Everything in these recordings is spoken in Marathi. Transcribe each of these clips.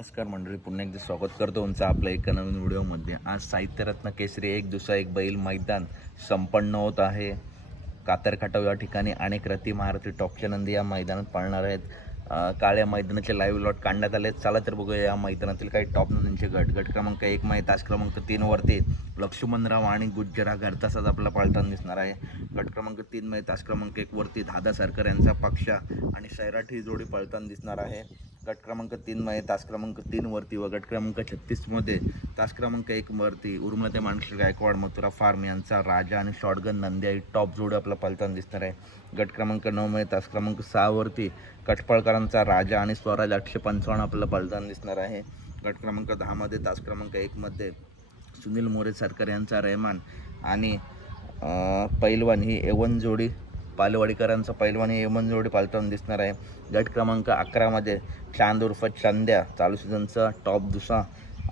नमस्कार मंडळी, पुन्हा एकदा स्वागत करतो तुमचं आपल्या एका नवीन व्हिडिओमध्ये. आज साहित्यरत्न केसरी एक दुसरा एक बैल मैदान संपन्न होत आहे. कातरखाटाव या ठिकाणी अनेक रथी महारथी टॉपच्या नंदी या मैदानात पाळणार आहेत. काळ्या मैदानाचे लाईव्ह लॉट काढण्यात आले. चला तर बघूया या मैदानातील काही टॉप नंदींचे गट क्रमांक 1 मध्ये तास क्रमांक 3 वरती लक्ष्मणराव आणि गुज्जर हा घरचाच आपला पाळताना दिसणार आहे. गट क्रमांक 3 मध्ये तास क्रमांक 1 वरती दादा सरकर यांचा पक्षा आणि सैराट ही जोडी पाळताना दिसणार आहे. गट क्रमांक 3 मध्ये तास क्रमांक 3 वरती व गट क्रमांक 36 मध्ये तास क्रमांक 1 वरती उर्मते मानकर गायकवाड मथुरा फार्म यांचा राजा आणि शॉटगन नंदी टॉप जोडी आपला पाळताना दिसणार आहे. गट क्रमांक 9 मध्ये तास क्रमांक 6 वरती कटपळकरांचा राजा आणि स्वराज 855 आपल्याला पाळताना दिसणार आहे. गट क्रमांक 10 मध्ये तास क्रमांक 1 मध्ये सुनील मोरे सरकार यांचा रहमान आणि पैलवान ही एवन जोडी पालवाडीकरांचा पैलवान ही एवन जोडी पाळताना दिसणार आहे. गट क्रमांक 11 मध्ये चांद उर्फ चंद्या चालू सीझनचा टॉप दुसरा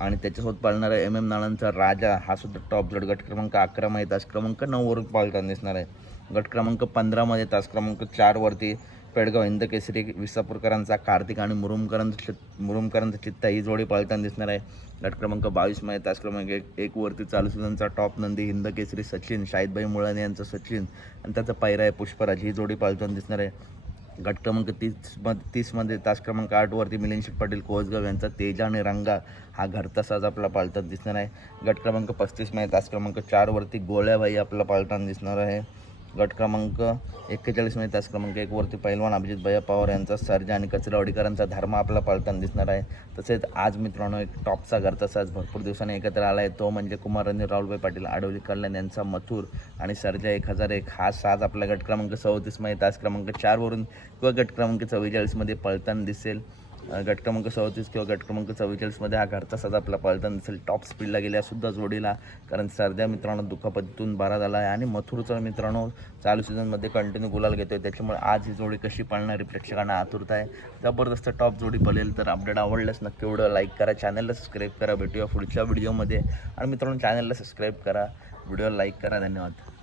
आणि त्याच्यासोबत पाळणारा MM नाळांचा राजा हा सुद्धा टॉप जोड गट क्रमांक 11 मध्ये तास क्रमांक 9 वर पाळताना दिसणार आहे. गट क्रमांक 15 मध्ये तास क्रमांक 4 वरती पेडगाव हिंद केसरी विसापूरकरांचा कार्तिक आणि मुरुमकरांचा चित्ता ही जोडी पाळताना दिसणार आहे. गट क्रमांक 22 मध्ये तास क्रमांक 1 वरती चालू सीझनचा टॉप नंदी हिंद केसरी सचिन शाहिदभाई मुळाने यांचा सचिन आणि त्याचा पायरा आहे पुष्पराज ही जोडी पाळताना दिसणार आहे. गट क्रमांक 30 मध्ये तास क्रमांक 8 वरती मिलिंद शेठ पाटील कोसगाव यांचा तेजा आणि रंगा हा घरचा साज आपला पाळताना दिसणार आहे. गट क्रमांक 35 मध्ये तास क्रमांक 4 वरती गोळ्याबाई आपला पाळताना दिसणार आहे. गट क्रमांक 41 मध्ये तास क्रमांक 1 वरती पैलवान अभिजित भैया पवार यांचा सर्जा आणि कचरावाडीकरांचा धर्मा आपला पाळताना दिसणार आहे. तसेच आज मित्रांनो एक टॉपचा घरचा साज भरपूर दिवसांनी एकत्र आला आहे, तो म्हणजे कुमार रणधीर राहुलभाई पाटील आडवली कल्याण यांचा मथुर आणि सर्जा 1001 हा साज आपल्या गट क्रमांक 34 मध्ये तास क्रमांक 4 वरून किंवा गट क्रमांक 44 मध्ये पळताना दिसेल. गट क्रमांक 34 किंवा गट क्रमांक 44 मध्ये हा घरचा साज आपला पळताना दिसेल. टॉप स्पीडला गेल्या सुद्धा जोडीला, कारण सर्द्या मित्रांनो दुखापतीतून बारा झाला आहे आणि मथुरचा मित्रांनो चालू सीझनमध्ये कंटिन्यू गुलाल घेतोय. त्याच्यामुळे आज ही जोडी कशी पळणारी प्रेक्षकांना आतुरता आहे. जबरदस्त टॉप जोडी पळेल. तर अपडेट आवडल्यास नक्की व्हिडिओ लाईक करा, चॅनलला सबस्क्राईब करा. भेटूया पुढच्या व्हिडिओमध्ये. आणि मित्रांनो चॅनलला सबस्क्राईब करा, व्हिडिओ लाईक करा. धन्यवाद.